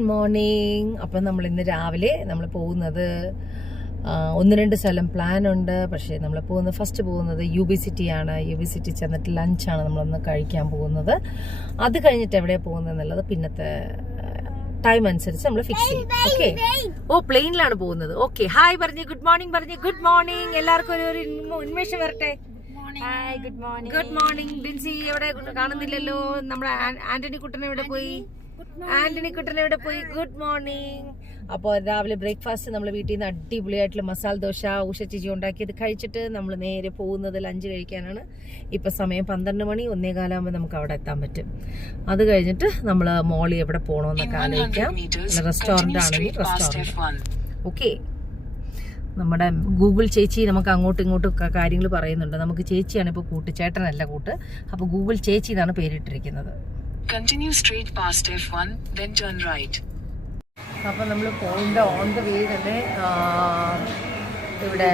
Good morning. അപ്പം നമ്മൾ ഇന്ന് രാവിലെ നമ്മൾ പോകുന്നത് 1-2 സ്ഥലം പ്ലാൻ ഉണ്ട്. പക്ഷേ നമ്മൾ ഫസ്റ്റ് പോകുന്നത് UB സിറ്റിയാണ്. UB സിറ്റി ചെന്നിട്ട് ലഞ്ചാണ് നമ്മളൊന്ന് കഴിക്കാൻ പോകുന്നത്. അത് കഴിഞ്ഞിട്ട് എവിടെയാണ് പോകുന്നത് എന്നുള്ളത് പിന്നത്തെ ടൈം അനുസരിച്ച് നമ്മൾ ഫിക്സ് ചെയ്യും. ഓക്കെ. പ്ലെയിനിലാണ് പോകുന്നത്. ഓക്കെ. ഹായ് പറഞ്ഞ് ഗുഡ് മോർണിംഗ് പറഞ്ഞ് ഗുഡ് മോർണിംഗ്. എല്ലാവർക്കും ഒരു ഉന്മേഷം വരട്ടെ. Hi good morning. Good morning. Binsy എവിടെ കാണുന്നില്ലല്ലോ. നമ്മുടെ ആന്റണി കുട്ടൻ എവിടെ പോയി? Good morning. അപ്പോൾ രാവിലെ ബ്രേക്ക്ഫാസ്റ്റ് നമ്മൾ വീട്ടിൽ നിന്ന് അടിപൊളിയായിട്ടുള്ള മസാല ദോശ ഉഷ ചേച്ചി ഉണ്ടാക്കിയത് കഴിച്ചിട്ട് നമ്മൾ നേരെ പോകുന്നത് ലഞ്ച് കഴിക്കാനാണ്. ഇപ്പം സമയം 12 മണി, 1:15 നമുക്ക് അവിടെ എത്താൻ പറ്റും. അത് കഴിഞ്ഞിട്ട് നമ്മൾ മോളി എവിടെ പോകണമെന്നൊക്കെ ആലോചിക്കാം. റെസ്റ്റോറൻ്റ് ആണെങ്കിൽ റെസ്റ്റോറൻറ്റ്. ഓക്കെ. നമ്മുടെ ഗൂഗിൾ ചേച്ചി നമുക്ക് അങ്ങോട്ടും ഇങ്ങോട്ടും കാര്യങ്ങൾ പറയുന്നുണ്ട്. നമുക്ക് ചേച്ചിയാണ് ഇപ്പോൾ കൂട്ട്, ചേട്ടനല്ല കൂട്ട്. അപ്പോൾ ഗൂഗിൾ ചേച്ചി എന്നാണ് പേരിട്ടിരിക്കുന്നത്. Continue straight past F1, then turn right. അപ്പോൾ നമ്മൾ പോയിന്റ് ഓൺ ദ വേ തന്നെ ഇവിടെ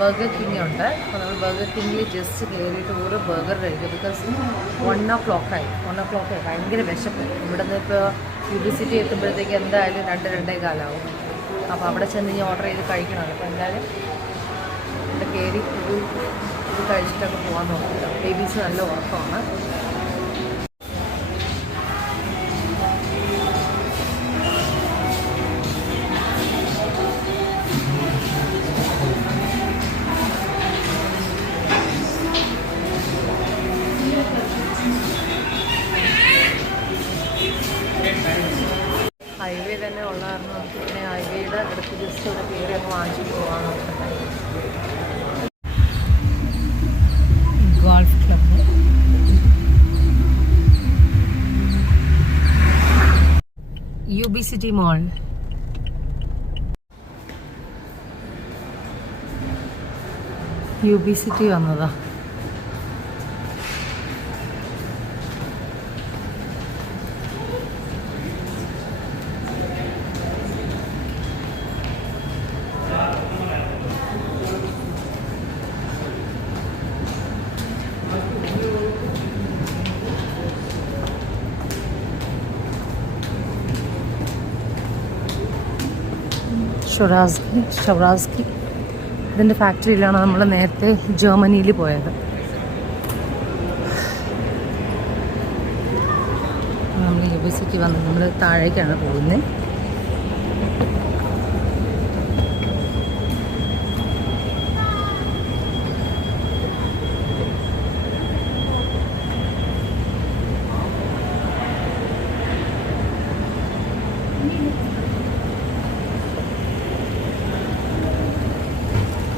ബർഗർ കിങ് ഉണ്ട്. അപ്പോൾ നമ്മൾ ബർഗർ കിങ്ങിൽ ജസ്റ്റ് കയറിയിട്ട് ഒരു ബർഗർ കഴിക്കും. ബിക്കോസ് 1 o'clock ആയി. ഭയങ്കര വിശപ്പ്. ഇവിടെ നിന്ന് ഇപ്പോൾ UB സിറ്റി എത്തുമ്പോഴത്തേക്ക് എന്തായാലും 2-2:15 ആവും. അപ്പോൾ അവിടെ ചെന്ന് ഇനി ഓർഡർ ചെയ്ത് കഴിക്കണമല്ലോ. അപ്പോൾ എന്തായാലും ഇവിടെ കയറി ഇത് കഴിച്ചിട്ടൊക്കെ പോകാൻ നോക്കില്ല. ബേബീസ് നല്ല ഉറക്കമാണ്. ഹൈവേ തന്നെ ഉള്ള കാരണം നമുക്ക് പിന്നെ ഹൈവേയുടെ അടുത്ത് ജസ്റ്റ് ഇവിടെ കയറി അങ്ങ് വാങ്ങിച്ചിട്ട് പോകാൻ നോക്കട്ടെ. ഗോൾഫ് ക്ലബ്ബ്, UB സിറ്റി മോൾ, UB സിറ്റി വന്നതാ. ഷവറാസ്കി ഇതിൻ്റെ ഫാക്ടറിയിലാണ് നമ്മൾ നേരത്തെ ജർമ്മനിയിൽ പോയത്. നമ്മൾ UB സിറ്റി വന്ന് നമ്മൾ താഴേക്കാണ് പോകുന്നത്.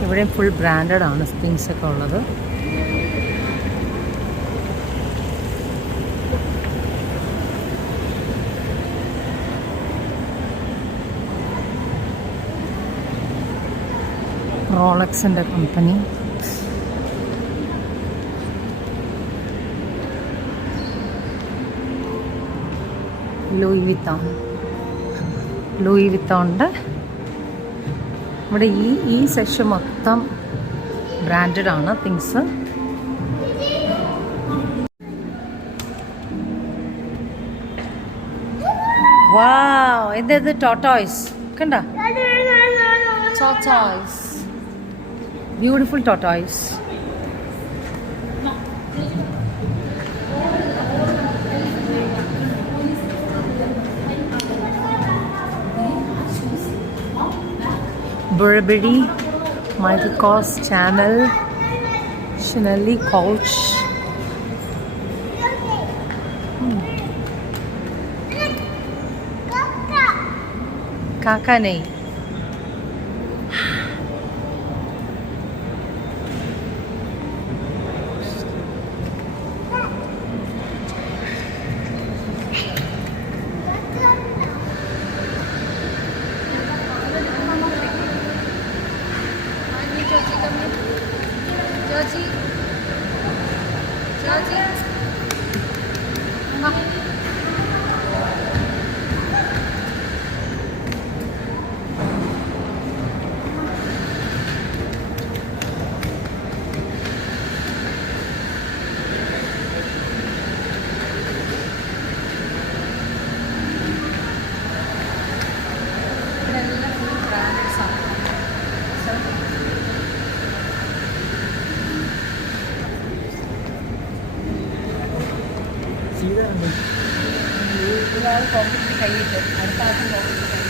ഇവിടെ ഫുൾ ബ്രാൻഡഡ് ആണ് തിങ്സ് ഒക്കെ ഉള്ളത്. റോളക്സിൻ്റെ കമ്പനി, ലൂയി വിത്തോണിൻ്റെ ഇവിടെ ഈ സെക്ഷൻ മൊത്തം ബ്രാൻഡഡ് ആണ് തിങ്സ്. വാവ്, എന്തത് ടോട്ടോയ്സ് കണ്ട, tortoise, beautiful tortoise. Burberry, Michael Kors, Chanel, Chanel, Coach. काका नहीं. ഉണ്ട്. ഒരാൾ കോൺക്രീറ്റ് കൈയിട്ട് അടുത്ത ആൾക്ക് കോൺക്രീറ്റ് കൈ.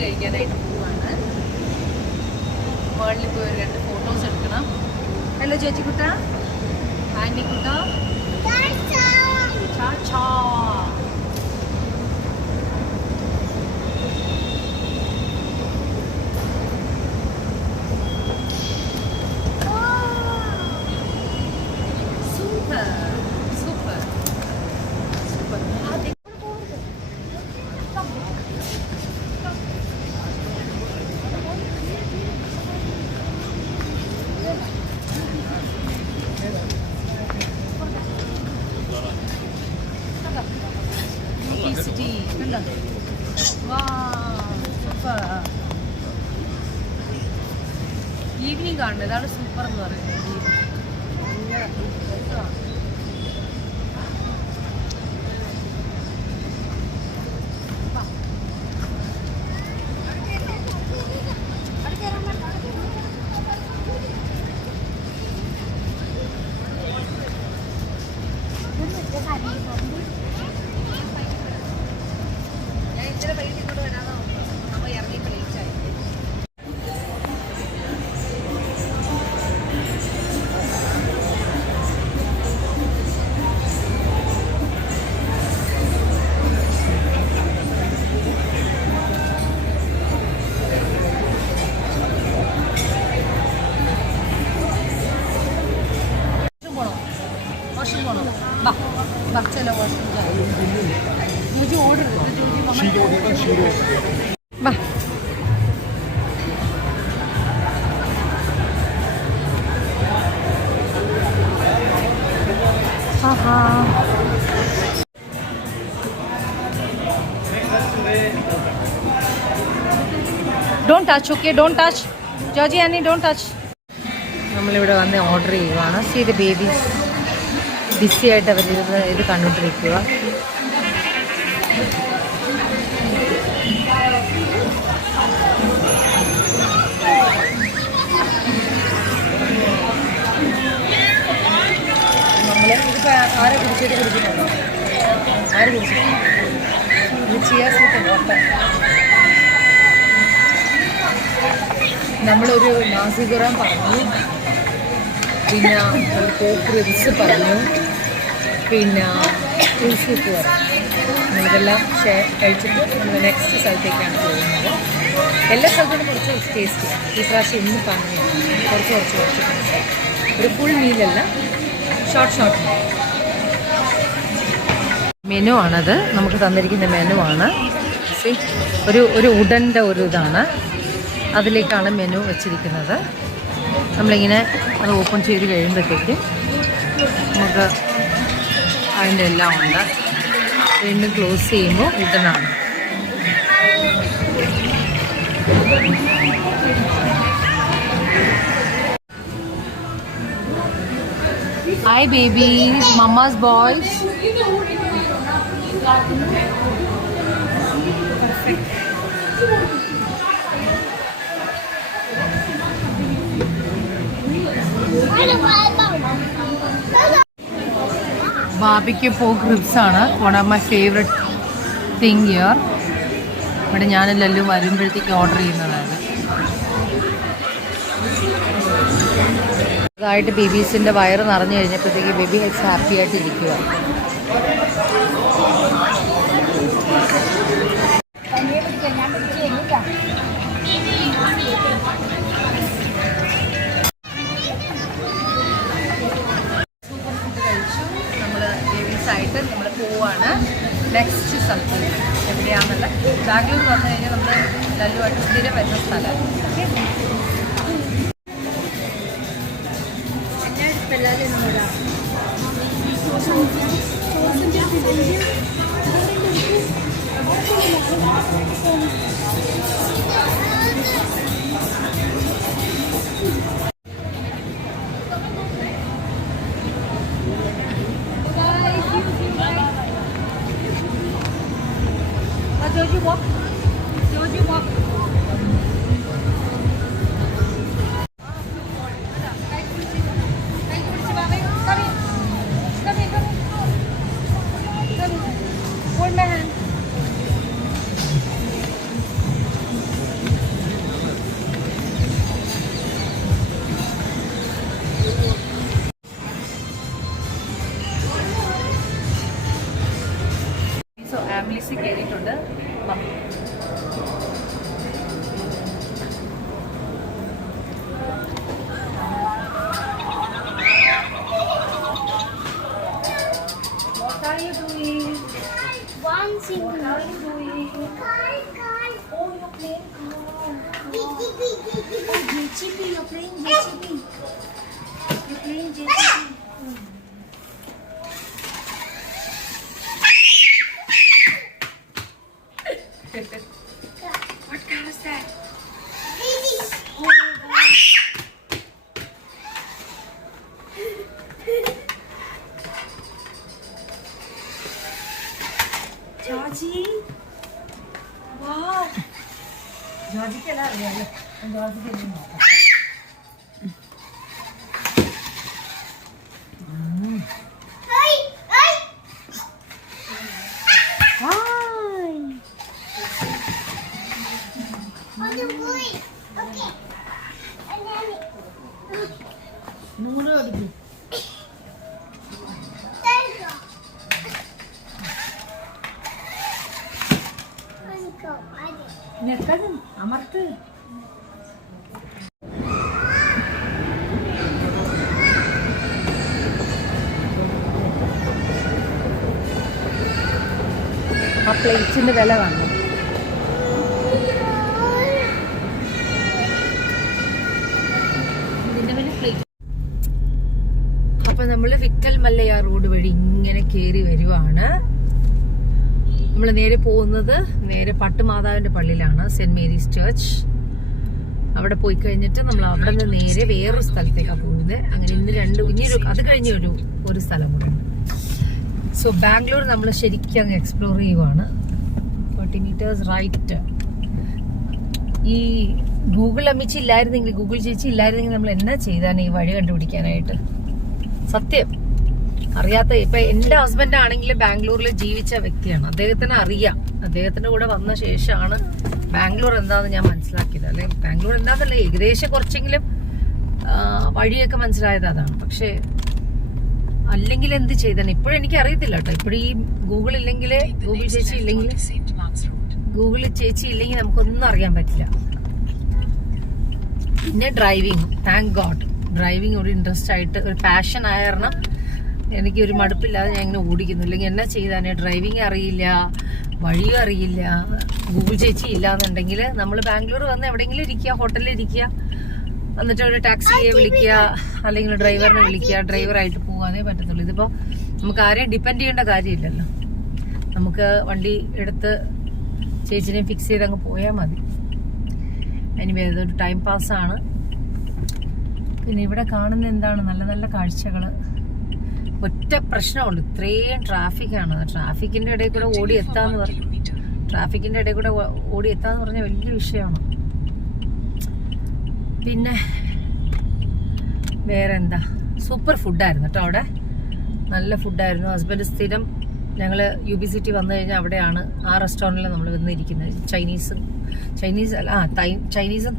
കഴിക്കാനായിട്ട് പോവാണ്. വേൾഡിൽ പോയി ഒരു 2 ഫോട്ടോസ് എടുക്കണം. ഹലോ ചേച്ചിക്കുട്ട, ആൻറ്റിക്കുട്ട, ചാച്ചാ. Super super super. City, kanda. Wow, super. Evening ആണ്, ഇതാണ് സൂപ്പർ എന്ന് പറയുന്നത്. चलो मुझे order don't touch. Okay, don't touch Joji Annie, don't touch. നമ്മളിവിടെ വന്ന് ഓർഡർ ചെയ്യുവാണ്. സീ ദ ബേബീസ് ബിസി ആയിട്ട് അവർ ഇത് കണ്ടുകൊണ്ടിരിക്കുക. നമ്മൾ ഇതിപ്പോൾ ആരെ കുടിച്ചിട്ട് കുടിക്കുന്നുണ്ടോ? ചാറ് കുടിച്ചിട്ടുണ്ട്. ഇത് ചിയേഴ്സ് വിത്ത് വാട്ടർ. നമ്മളൊരു നാസി ഖുറാൻ പറഞ്ഞു, പിന്നെ ഒരു പോക്ക് റിബ്സ് പറഞ്ഞു, പിന്നെ സൂപ്പ് പറഞ്ഞു. നമ്മളിതെല്ലാം കഴിച്ചിട്ട് നമ്മൾ നെക്സ്റ്റ് സ്ഥലത്തേക്കാണ് പോകുന്നത്. എല്ലാ സ്ഥലത്തും കുറച്ച് ടേസ്റ്റ് ചെയ്യാം. ഈ പ്രാവശ്യം ഇന്ന് പറഞ്ഞു കുറച്ച് ഒരു ഫുൾ മീലല്ല, ഷോർട്ട് മെനു ആണത്. നമുക്ക് തന്നിരിക്കുന്ന മെനു ആണ്. ഒരു ഉടൻ്റെ ഒരു ഇതാണ്, അതിലേക്കാണ് മെനു വെച്ചിരിക്കുന്നത്. നമ്മളിങ്ങനെ അത് ഓപ്പൺ ചെയ്ത് കഴിയുമ്പോഴത്തേക്കും നമുക്ക് അതിൻ്റെ എല്ലാം ഉണ്ട്. വീണ്ടും ക്ലോസ് ചെയ്യുമ്പോൾ ഉടനാണ്. Hi babies, mama's boys. Perfect. Barbecue pork ribs ആണ് one of my favorite thing here. ഇവിടെ ഞാനെല്ലാം വരുമ്പോഴത്തേക്ക് ഓർഡർ ചെയ്യുന്നതാണ്. അതായിട്ട് ബേബീസിൻ്റെ വയറ് നിറഞ്ഞു കഴിഞ്ഞപ്പോഴത്തേക്ക് ബേബി ഹാപ്പി ആയിട്ട് ഇരിക്കുക. നമ്മൾ ബേബീസായിട്ട് നമ്മൾ പോവാണ് നെക്സ്റ്റ് സ്ഥലത്ത്. എവിടെയാണെന്നല്ല, ബാംഗ്ലൂർ വന്നു കഴിഞ്ഞാൽ നമ്മൾ ലല്ലുവായിട്ട് സ്ഥിരം വരുന്ന സ്ഥലം. Georgie walk. Georgie walk. Hold my hand. So ambulance കേറിയിട്ടുണ്ട്. What are you doing? One single. What are you doing? Car. Oh, you're playing car. JCB, you're playing JCB. You're playing JCB. What car is that? Oh my gosh. Georgie. Wow. ജോർജിക്ക് എല്ലാം അറിയാമല്ലോ. ജോർജിക്ക് എല്ലാം നോക്കാം. Hi. Oh, the boy. Okay. And then നൂറ് അടിക്കും. there you go. Let's go. ഞെക്കത് അമർത്ത്. ആ പ്ലേറ്റിന്റെ വില കാണണം. അപ്പൊ നമ്മള് വിക്കൽ മല്ലയ റോഡ് വഴി ഇങ്ങനെ കേറി വരുവാണ്. നമ്മൾ നേരെ പോകുന്നത് പട്ടുമാതാവിന്റെ പള്ളിയിലാണ്, സെന്റ് മേരീസ് ചർച്ച്. അവിടെ പോയി കഴിഞ്ഞിട്ട് നമ്മൾ അവിടെ നിന്ന് നേരെ വേറൊരു സ്ഥലത്തേക്കാണ് പോകുന്നത്. അങ്ങനെ ഇനിയൊരു അത് കഴിഞ്ഞ ഒരു സ്ഥലം കൂടെ. സോ ബാംഗ്ലൂർ നമ്മൾ ശരിക്കും അങ്ങ് എക്സ്പ്ലോർ ചെയ്യുവാണ്. 30 meters റൈറ്റ്. ഈ ഗൂഗിൾ അമ്മിച്ചി ഇല്ലായിരുന്നെങ്കിൽ, ഗൂഗിൾ ചേച്ചി ഇല്ലായിരുന്നെങ്കിൽ നമ്മൾ എന്നാ ചെയ്താണ് ഈ വഴി കണ്ടുപിടിക്കാനായിട്ട്. സത്യം അറിയാത്ത ഇപ്പൊ എന്റെ ഹസ്ബൻഡ് ആണെങ്കിൽ ബാംഗ്ലൂരിൽ ജീവിച്ച വ്യക്തിയാണ്. അദ്ദേഹത്തിന് അറിയാം. അദ്ദേഹത്തിന്റെ കൂടെ വന്ന ശേഷമാണ് ബാംഗ്ലൂർ എന്താന്ന് ഞാൻ മനസ്സിലാക്കിയത്. അല്ലെ ബാംഗ്ലൂർ എന്താന്നല്ല, ഏകദേശം കുറച്ചെങ്കിലും വഴിയൊക്കെ മനസ്സിലായത് അതാണ്. പക്ഷെ അല്ലെങ്കിൽ എന്ത് ചെയ്താണ് ഇപ്പോഴും എനിക്ക് അറിയത്തില്ല കേട്ടോ. ഇപ്പോഴും ഈ ഗൂഗിൾ ഇല്ലെങ്കിൽ, ഗൂഗിൾ ചേച്ചി ഇല്ലെങ്കിൽ, നമുക്കൊന്നും അറിയാൻ പറ്റില്ല. പിന്നെ ഡ്രൈവിങ്, താങ്ക് ഗോഡ് ഡ്രൈവിംഗ് ഒരു ഇൻട്രസ്റ്റ് ആയിട്ട് ഒരു പാഷൻ ആയ കാരണം എനിക്ക് ഒരു മടുപ്പില്ലാതെ ഞാൻ ഇങ്ങനെ ഓടിക്കുന്നു. ഇല്ലെങ്കിൽ എന്നാ ചെയ്താനെ, ഡ്രൈവിംഗ് അറിയില്ല, വഴിയും അറിയില്ല, ഗൂഗിൾ ചേച്ചി ഇല്ലാന്നുണ്ടെങ്കിൽ നമ്മൾ ബാംഗ്ലൂർ വന്ന് എവിടെയെങ്കിലും ഇരിക്കുക, ഹോട്ടലിൽ ഇരിക്കുക, എന്നിട്ട് ഒരു ടാക്സിയെ വിളിക്കുക, അല്ലെങ്കിൽ ഡ്രൈവറിനെ വിളിക്കുക, ഡ്രൈവറായിട്ട് പോകാനേ പറ്റത്തുള്ളൂ. ഇതിപ്പോൾ നമുക്ക് ആരെയും ഡിപ്പെൻഡ് ചെയ്യേണ്ട കാര്യമില്ലല്ലോ. നമുക്ക് വണ്ടി എടുത്ത് ചേച്ചിനെ ഫിക്സ് ചെയ്ത് അങ്ങ് പോയാൽ മതി. എനിവേ ഇതൊരു ടൈം പാസ്സാണ്. പിന്നെ ഇവിടെ കാണുന്ന എന്താണ്, നല്ല നല്ല കാഴ്ചകൾ. ഒറ്റ പ്രശ്നമുണ്ട്, ഇത്രയും ട്രാഫിക്കാണ്. ട്രാഫിക്കിന്റെ ഇടയിൽ കൂടെ ഓടിയെത്താന്ന് പറഞ്ഞ വലിയ വിഷയമാണ്. പിന്നെ വേറെ എന്താ, സൂപ്പർ ഫുഡായിരുന്നു കേട്ടോ അവിടെ. നല്ല ഫുഡായിരുന്നു. ഹസ്ബൻഡ് സ്ഥിരം ഞങ്ങൾ UBCT വന്നു കഴിഞ്ഞാൽ അവിടെയാണ്, ആ റെസ്റ്റോറൻറ്റിൽ നമ്മൾ വന്നിരിക്കുന്നത്. ചൈനീസും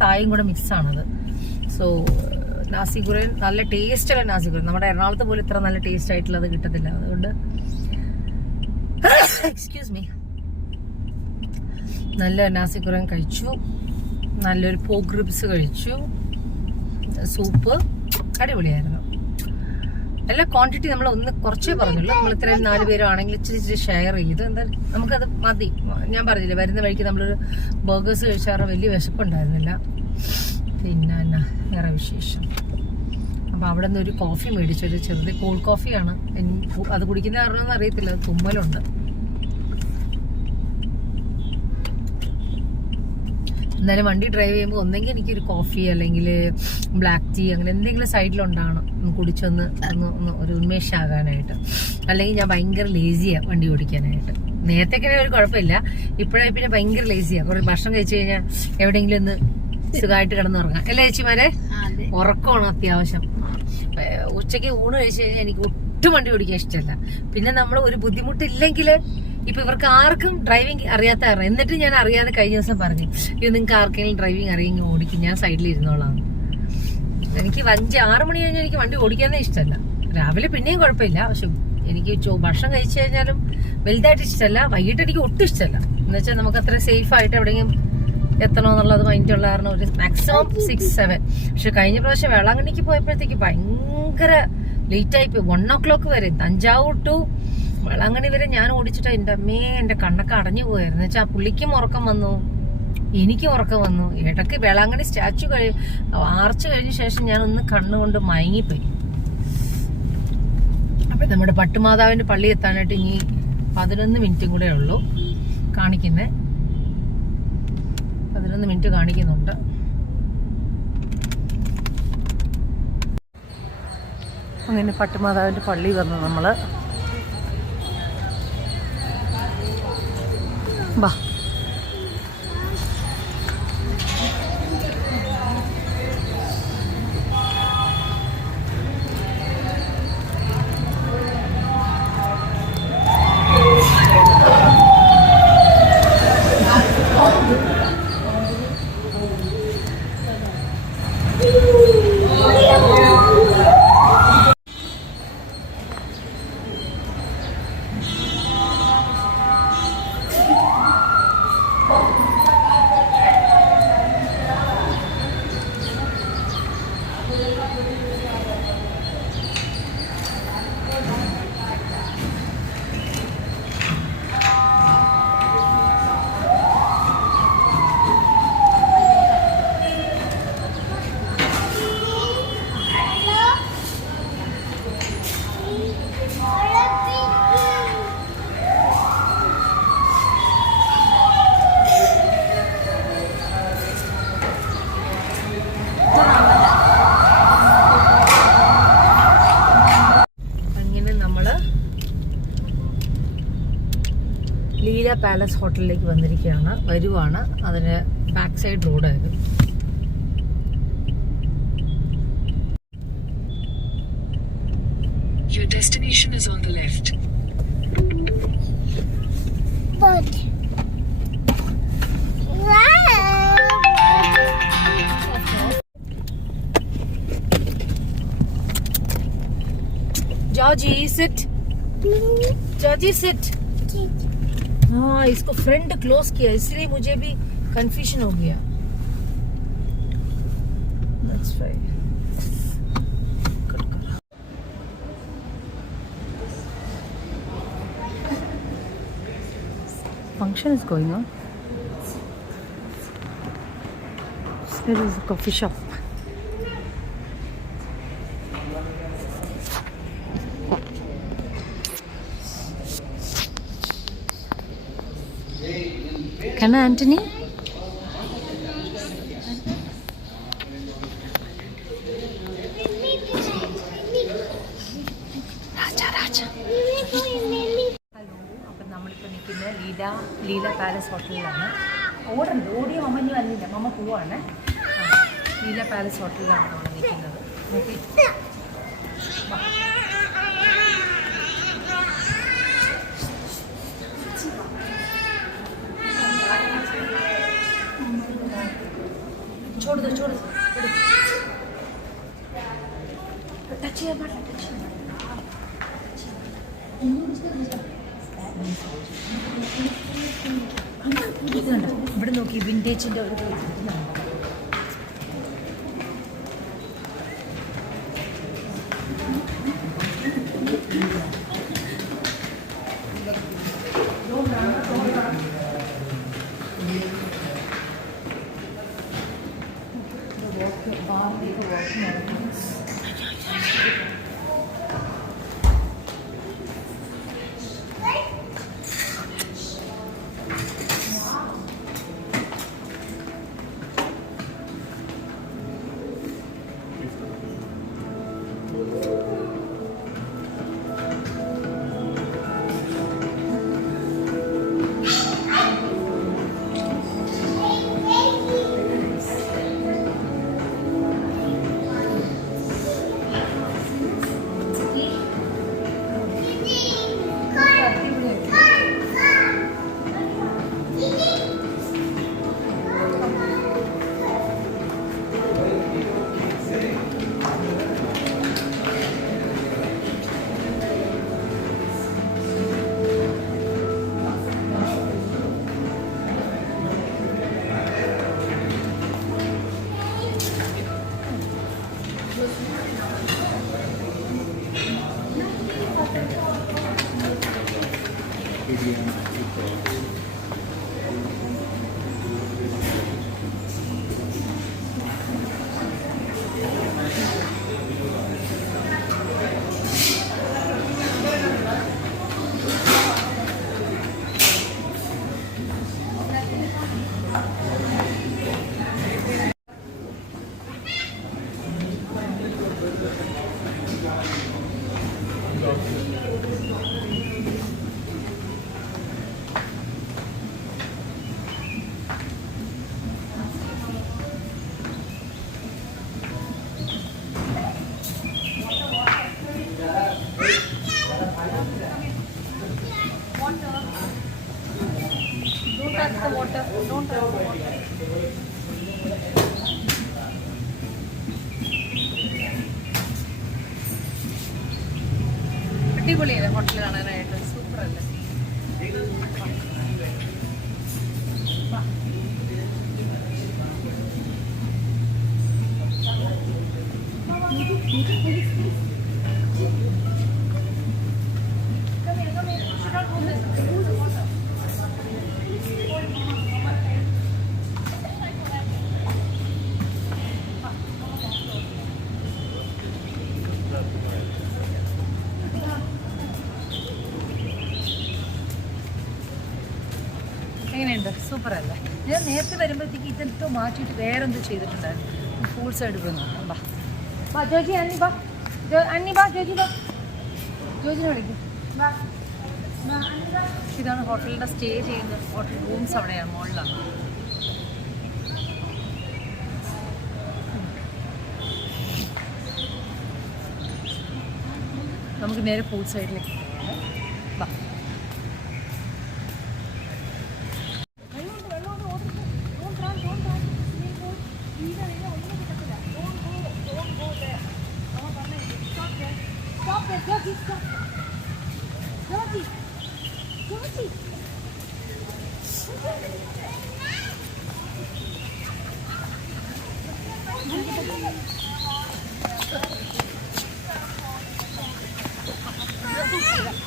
തായും കൂടെ മിക്സാണത്. സോ നാസി ഗുറൻ നല്ല ടേസ്റ്റുള്ള നാസി ഗുറൻ, നമ്മുടെ എറണാകുളത്ത് പോലും ഇത്ര നല്ല ടേസ്റ്റ് ആയിട്ടുള്ളത് കിട്ടത്തില്ല. അതുകൊണ്ട് എക്സ്ക്യൂസ് മീ, നല്ല നാസി ഗുറൻ കഴിച്ചു, നല്ലൊരു പോർക്ക് റിബ്സ് കഴിച്ചു, സൂപ്പ് അടിപൊളിയായിരുന്നു. എല്ലാ ക്വാണ്ടിറ്റി നമ്മൾ കുറച്ചേ പറഞ്ഞുള്ളൂ. നമ്മൾ ഇത്രയും 4 പേരാണെങ്കിൽ ഇച്ചിരി ഷെയർ ചെയ്ത് എന്താ നമുക്കത് മതി. ഞാൻ പറഞ്ഞില്ലേ, വരുന്ന വഴിക്ക് നമ്മളൊരു ബർഗേഴ്സ് കഴിച്ചാറ് വലിയ വിശപ്പുണ്ടായിരുന്നില്ല. പിന്നെ എന്നാ വേറെ വിശേഷം. അപ്പോൾ അവിടെ നിന്ന് ഒരു കോഫി മേടിച്ചൊരു ചെറുത് കോൾഡ് കോഫിയാണ്. അത് കുടിക്കുന്ന കാരണമെന്ന് അറിയത്തില്ല, അത് തുമ്മലുണ്ട്. എന്തായാലും വണ്ടി ഡ്രൈവ് ചെയ്യുമ്പോൾ ഒന്നെങ്കിൽ എനിക്കൊരു കോഫി അല്ലെങ്കിൽ ബ്ലാക്ക് ടീ അങ്ങനെ എന്തെങ്കിലും സൈഡിലുണ്ടാണ് കുടിച്ചൊന്ന് ഒരു ഉന്മേഷമാകാനായിട്ട്. അല്ലെങ്കിൽ ഞാൻ ഭയങ്കര ലേസിയാണ് വണ്ടി ഓടിക്കാനായിട്ട്. നേരത്തേക്ക് ഒരു കുഴപ്പമില്ല, ഇപ്പോഴായി പിന്നെ ഭയങ്കര ലേസിയാണ്. കുറേ ഭക്ഷണം കഴിച്ചു കഴിഞ്ഞാൽ എവിടെയെങ്കിലും ഒന്ന് സുഖമായിട്ട് കിടന്നുറങ്ങാം അല്ലേ ചേച്ചിമാരെ? ഉറക്കമാണ് അത്യാവശ്യം. ഉച്ചയ്ക്ക് ഊണ് കഴിച്ചു കഴിഞ്ഞാൽ എനിക്ക് ഒട്ടും വണ്ടി ഓടിക്കാൻ ഇഷ്ടമല്ല. പിന്നെ നമ്മൾ ഒരു ബുദ്ധിമുട്ടില്ലെങ്കിൽ, ഇപ്പൊ ഇവർക്ക് ആർക്കും ഡ്രൈവിംഗ് അറിയാത്ത കാരണം, എന്നിട്ട് ഞാൻ അറിയാതെ കഴിഞ്ഞ ദിവസം പറഞ്ഞു, ഇത് നിങ്ങൾക്ക് ആർക്കെങ്കിലും ഡ്രൈവിംഗ് അറിയെങ്കിൽ ഓടിക്കും, ഞാൻ സൈഡിൽ ഇരുന്നോളാം. എനിക്ക് 5-6 മണി കഴിഞ്ഞാൽ എനിക്ക് വണ്ടി ഓടിക്കാനേ ഇഷ്ടമല്ല. രാവിലെ പിന്നെയും കുഴപ്പമില്ല, പക്ഷെ എനിക്ക് ഭക്ഷണം കഴിച്ചു കഴിഞ്ഞാലും വലുതായിട്ട് ഇഷ്ടമല്ല. വൈകിട്ട് എനിക്ക് ഒട്ടും ഇഷ്ടമല്ല. എന്നുവെച്ചാൽ നമുക്ക് അത്ര സേഫ് ആയിട്ട് എവിടെയെങ്കിലും എത്തണമെന്നുള്ളത് മൈൻഡുള്ള കാരണം ഒരു മാക്സിമം 6-7. പക്ഷെ കഴിഞ്ഞ പ്രാവശ്യം വേളാങ്കണ്ണിക്ക് പോയപ്പോഴത്തേക്ക് ഭയങ്കര ലേറ്റായി പോയി. 1 o'clock വരെ, തഞ്ചാവൂർ ടു വേളാങ്കണ്ണി വരെ ഞാൻ ഓടിച്ചിട്ട് എന്റെ കണ്ണൊക്കെ അടഞ്ഞു പോയായിരുന്നു. വെച്ചാൽ പുള്ളിക്കും ഉറക്കം വന്നു, എനിക്കും ഉറക്കം വന്നു. ഇടയ്ക്ക് വേളാങ്കണ്ണി സ്റ്റാച്ചു ആർച്ച് കഴിഞ്ഞ ശേഷം ഞാൻ ഒന്ന് കണ്ണുകൊണ്ട് മയങ്ങിപ്പോയി. അപ്പൊ നമ്മുടെ പട്ടുമാതാവിന്റെ പള്ളി എത്താനായിട്ട് ഇനി 11 മിനിറ്റും കൂടെ ഉള്ളൂ കാണിക്കുന്നേ. 11 മിനിറ്റ് കാണിക്കുന്നുണ്ട്. അങ്ങനെ പട്ടുമാതാവിന്റെ പള്ളി വന്നു നമ്മള്. ബാ, ലീല പാലസ് ഹോട്ടലിലേക്ക് വരുവാണ്. അതിന് ബാക്ക് സൈഡ് റോഡായത്. Your destination is on the left. But. Wow. Georgie sit, Georgie sit. हाँ, इसको फ्रंट क्लोज किया इसलिए मुझे भी कंफ्यूजन हो गया। That's right. Function is going on. There is a coffee shop. Can I, Anthony? Raja, Raja. അപ്പം നമ്മളിപ്പോൾ നിൽക്കുന്നത് ലീല പാലസ് ഹോട്ടലിലാണ്. ഓടിയ മമ്മ വന്നില്ല, മമ്മ പോവാണ്. ലീല പാലസ് ഹോട്ടലിലാണ് നമ്മൾ നിൽക്കുന്നത്. छोड़ दो टच ചെയ്യാൻ പാടില്ല, ഇതുണ്ടോ ഇവിടെ നോക്കി വിൻറ്റേജിൻ്റെ ഒരു അടിപൊളിയല്ലേ ഹോട്ടൽ കാണാനായിട്ട്, സൂപ്പർ അല്ലേ. എങ്ങനെയുണ്ട്, സൂപ്പർ അല്ലേ. ഞാൻ നേരത്തെ വരുമ്പോഴത്തേക്ക് ഇതെന്തോ മാറ്റിയിട്ട് വേറെന്തോ ചെയ്തിട്ടുണ്ടായിരുന്നു. ഫുൾ സൈഡ് പോയി നോക്കാം. ബാ ജോജി, അന്നി ബാ, അന്നി ബാ, ജോജി ബാ, ജോജിനെ വിളിക്കും. ഇതാണ് ഹോട്ടലിൻ്റെ സ്റ്റേ ചെയ്യുന്ന ഹോട്ടൽ റൂംസ്, അവിടെയാണ്, മുകളിലാണ്. നമുക്ക് നേരെ പൂൾ സൈഡിലേക്ക് പോകാം. വാ.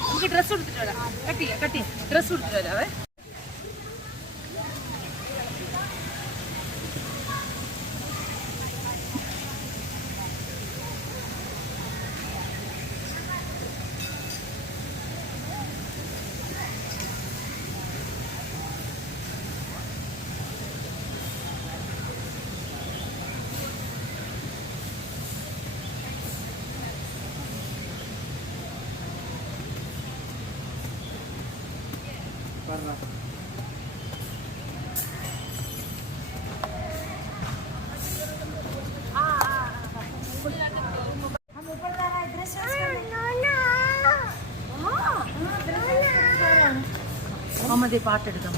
നമുക്ക് ഡ്രസ്സ് കൊടുത്തിട്ട് വരാം. കട്ട് ചെയ്യാം ഡ്രസ്സ് കൊടുത്തിട്ട് വരാവേ. അമ്മതേ പാട്ടെടുക്കാം.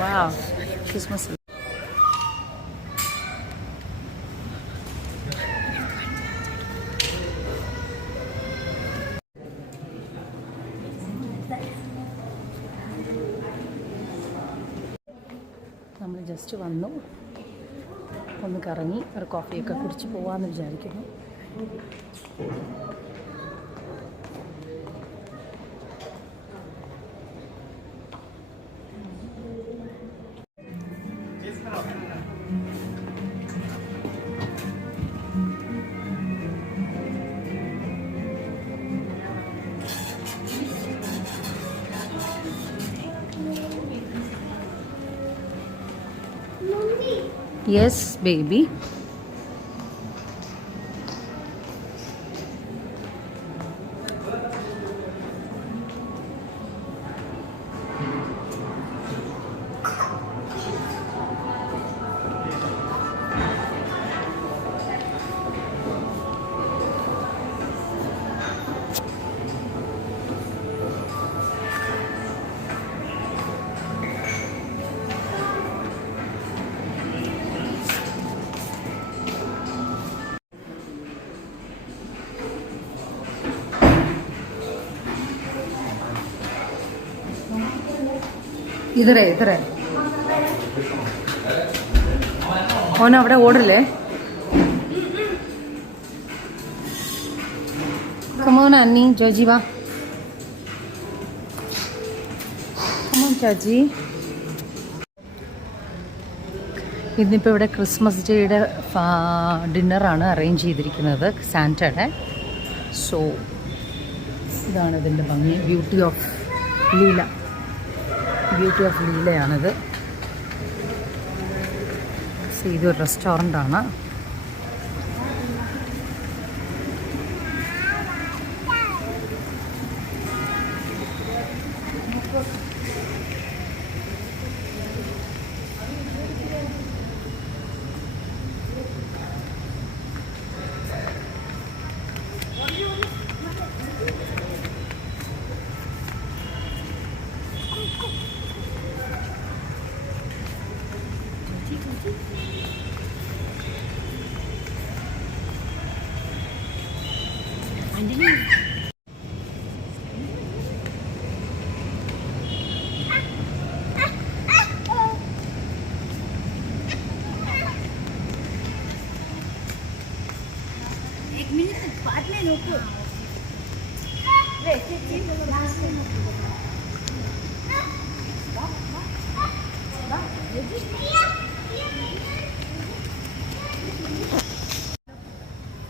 Wow, Christmas. നമ്മൾ ജസ്റ്റ് വന്നു, ഒന്ന് കറങ്ങി ഒരു കോഫിയൊക്കെ കുടിച്ച് പോകാമെന്ന് വിചാരിക്കുന്നു. Yes baby. ഇതറേ ഓൻ അവിടെ ഓടല്ലേ? കമോൺ അന്നി, ജോജി വാ. കമോൺ ജോജി. ഇന്നിപ്പോൾ ഇവിടെ ക്രിസ്മസ് ഡേയുടെ ഡിന്നറാണ് അറേഞ്ച് ചെയ്തിരിക്കുന്നത് സാന്റയുടെ. സോ ഇതാണ് ഇതിൻ്റെ ഭംഗി. Beauty of ലീലയാണിത്. സോ ഇതൊരു റെസ്റ്റോറൻ്റാണ്.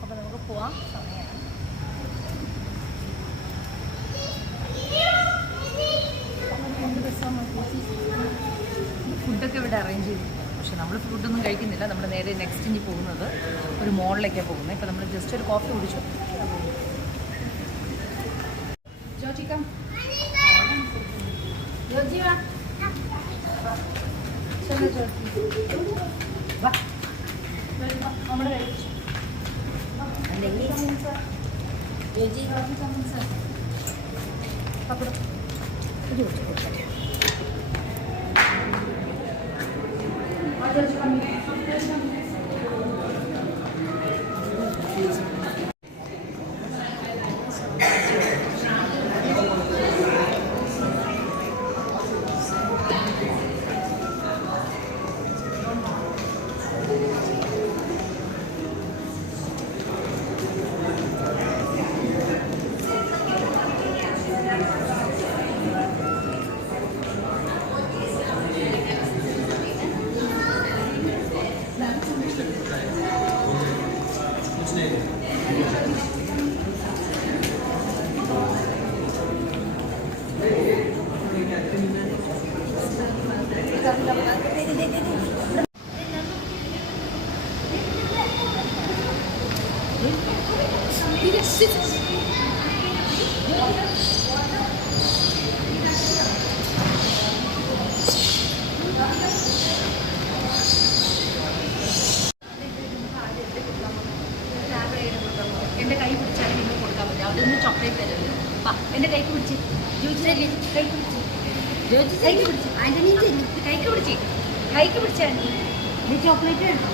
അപ്പോൾ നമുക്ക് പോവാം. ഫുഡൊക്കെ ഇവിടെ അറേഞ്ച് ചെയ്തിട്ടുണ്ട്. പക്ഷെ നമ്മൾ ഫുഡൊന്നും കഴിക്കുന്നില്ല. നമ്മൾ നേരെ നെക്സ്റ്റ് ഇനി പോകുന്നത് ഒരു മോളിലേക്കാണ് പോകുന്നത്. ഇപ്പോൾ നമ്മൾ ജസ്റ്റ് ഒരു കോഫി കുടിച്ചു. ജോജിക്കം ജോജി വാ. നമ്മുടെ ജോജി പപ്പടം ഇത് കുടിച്ചു കൊടുക്കട്ടെ. എൻ്റെ കൈ പിടിച്ചാൽ നിങ്ങൾ കൊടുക്കാൻ പറ്റും. അതൊന്ന് ചോക്ലേറ്റ് തരുമല്ലോ. എൻ്റെ കൈക്ക് പിടിച്ച് ജോജി കൈക്ക് പിടിച്ച് ജോജി കൈക്ക് പിടിച്ച് ആൻ്റണി കൈക്ക് പിടിച്ചാൽ ഇത് ചോക്ലേറ്റ് വേണം.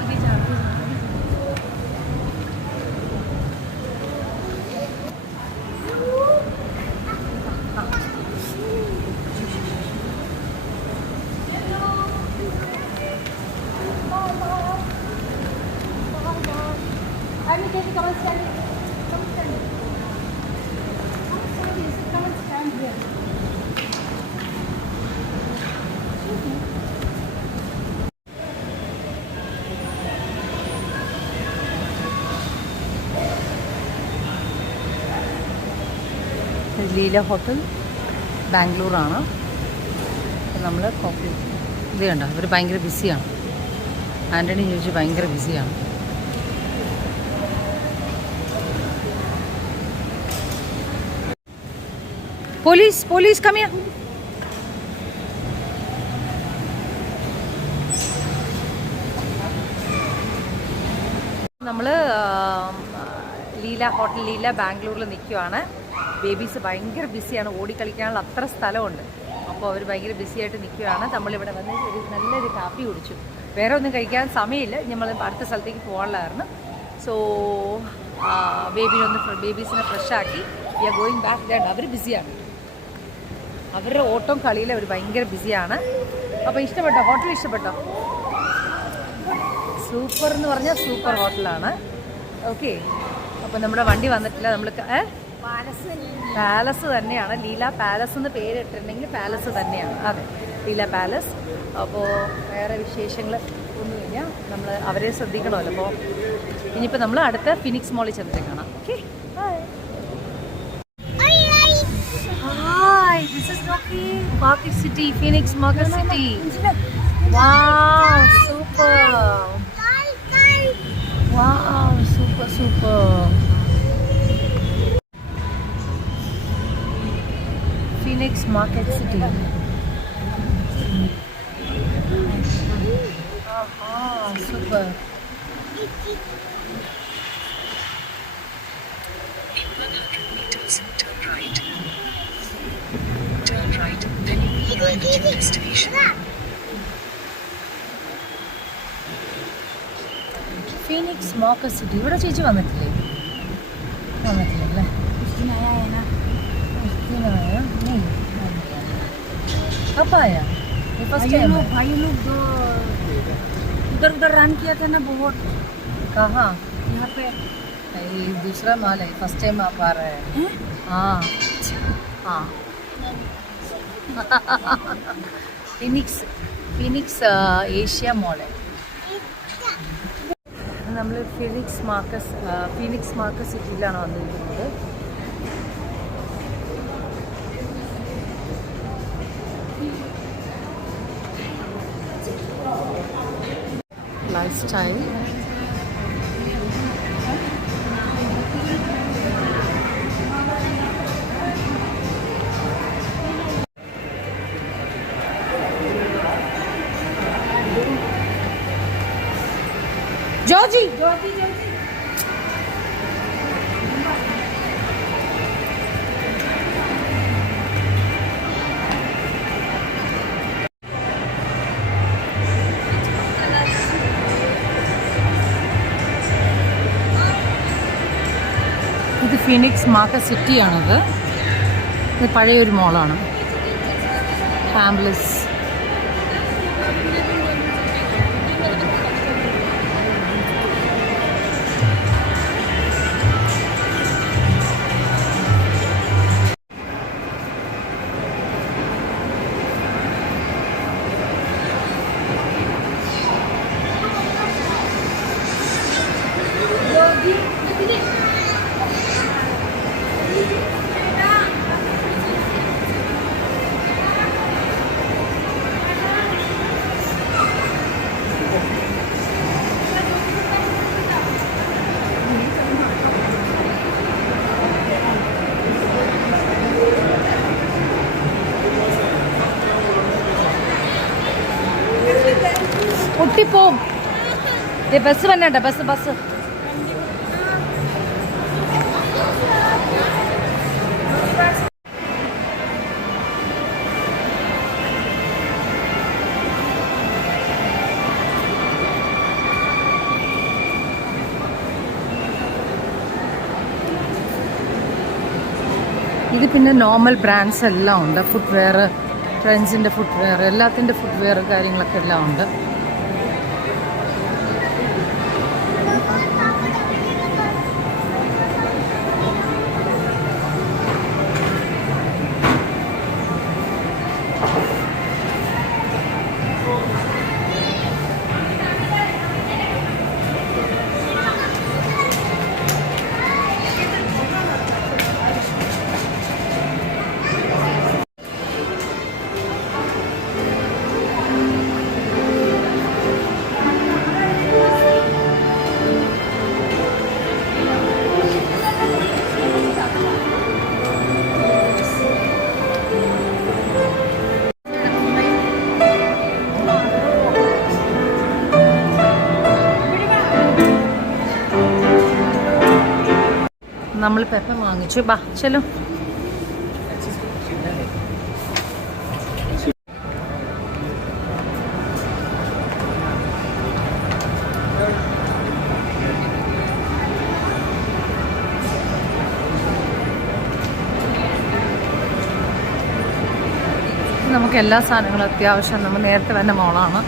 आगे जा Come and stand. Come stand. Come stand. Come and stand here. Leela hotel ബാംഗ്ലൂരാണ്. നമ്മൾ കോഫി ഇത് കണ്ടോ, ഇവർ ഭയങ്കര ബിസിയാണ്. ആൻ്റണി ചോദിച്ചു ഭയങ്കര ബിസിയാണ്. പോലീസ് പോലീസ് കമ്മിയ. നമ്മൾ ലീല ഹോട്ടൽ ലീല ബാംഗ്ലൂരിൽ നിൽക്കുവാണ്. ബേബീസ് ഭയങ്കര ബിസിയാണ്, ഓടിക്കളിക്കാനുള്ള അത്ര സ്ഥലമുണ്ട്. അപ്പോൾ അവർ ഭയങ്കര ബിസിയായിട്ട് നിൽക്കുകയാണ്. നമ്മളിവിടെ വന്ന് ഒരു നല്ലൊരു കാപ്പി കുടിച്ചു. വേറെ ഒന്നും കഴിക്കാൻ സമയമില്ല, നമ്മൾ അടുത്ത സ്ഥലത്തേക്ക് പോകാനുള്ളതായിരുന്നു. സോ ബേബീസിനെ ഫ്രഷാക്കി വി ആർ ഗോയിങ് ബാക്ക്. വേണ്ട, അവർ ബിസിയാണ്, അവരുടെ ഓട്ടം കളിയിൽ അവർ ഭയങ്കര ബിസിയാണ്. അപ്പോൾ ഇഷ്ടപ്പെട്ടോ ഹോട്ടൽ? ഇഷ്ടപ്പെട്ടോ? സൂപ്പർ എന്ന് പറഞ്ഞാൽ സൂപ്പർ ഹോട്ടലാണ്. ഓക്കെ, അപ്പോൾ നമ്മുടെ വണ്ടി വന്നിട്ടില്ല. നമ്മൾ പാലസ് തന്നെയാണ്, ലീല പാലസ് എന്ന് പേരിട്ടിട്ടുണ്ടെങ്കിൽ പാലസ് തന്നെയാണ്. അതെ, ലീല പാലസ്. അപ്പോൾ വേറെ വിശേഷങ്ങൾ ഒന്നുമില്ല, നമ്മൾ അവരെ ശ്രദ്ധിക്കണമല്ലോ. അപ്പോൾ ഇനിയിപ്പോൾ നമ്മൾ അടുത്ത ഫിനിക്സ് മോളിൽ ചെന്നിട്ട് കാണാം. ഓക്കെ, ഹായ്, ദിസ് ഈസ് നോക്കി market city, Phoenix market city. Wow, super. Wow, super super. Phoenix Market City. Super. In 100 meters, turn right. Turn right, then you will arrive at your destination. Phoenix Market City. ഇവിടെ ചേച്ചി വന്നിട്ടില്ലേ? വന്നിട്ടില്ലല്ലേ? नहीं, कब आया? ये first time है? भाई लोग उधर रन किया था ना बहुत. कहाँ? यहाँ पे ये दूसरा मॉल है, फर्स्ट टाइम आप आ रहे हैं? हाँ हाँ. ഫിനിക്സ് ഏഷ്യ മോള്. നമ്മൾ ഫിനിക്സ് മാർക്കറ്റ് സിറ്റിയിലാണ് വന്നിരിക്കുന്നത്. Life style. ജോജി ഇത് ഫിനിക്സ് മാർക്കറ്റ് സിറ്റിയാണത്. ഇത് പഴയൊരു മോളാണ്, ഹാംബ്ലസ്. പൊട്ടിപ്പോവും. ബസ് വന്നേണ്ട, ബസ് ഇത് പിന്നെ നോർമൽ ബ്രാൻഡ്സ് എല്ലാം ഉണ്ട്. ഫുഡ് വെയർ, ട്രെൻഡ്സിൻ്റെ ഫുഡ് വെയർ, എല്ലാത്തിൻ്റെ ഫുഡ് വെയർ കാര്യങ്ങളൊക്കെ എല്ലാം ഉണ്ട്. നമ്മൾ പെപ്പ വാങ്ങിച്ചു. ബാ ചെല്ലോ. നമുക്ക് എല്ലാ സാധനങ്ങളും അത്യാവശ്യം നമ്മൾ നേരത്തെ തന്നെ മോളാണ്.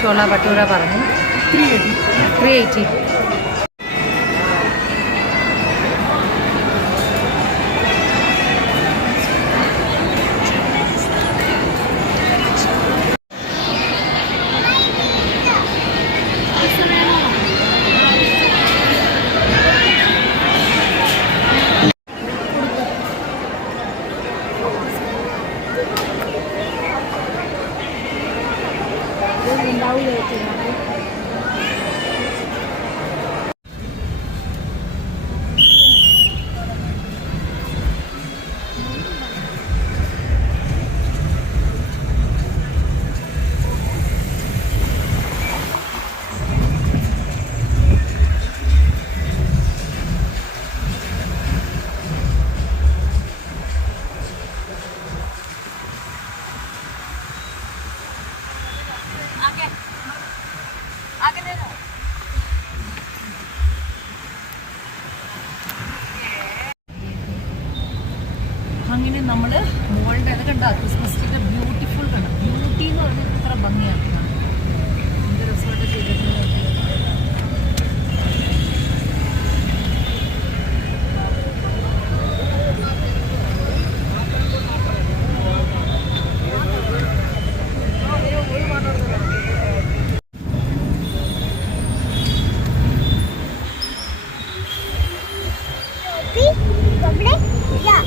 ചോള ഭട്ടൂര പറഞ്ഞു 380. അങ്ങനെ നമ്മൾ മോളുടെ അത് കണ്ട ക്രിസ്മസ് ട്രീയുടെ ബ്യൂട്ടിഫുൾ കണ്ട ബ്യൂട്ടി എന്ന് പറഞ്ഞാൽ ഇത്ര ഭംഗിയാണ്. എന്ത് രസമായിട്ട് ചെയ്തിട്ടുണ്ട്. Bobby, yeah.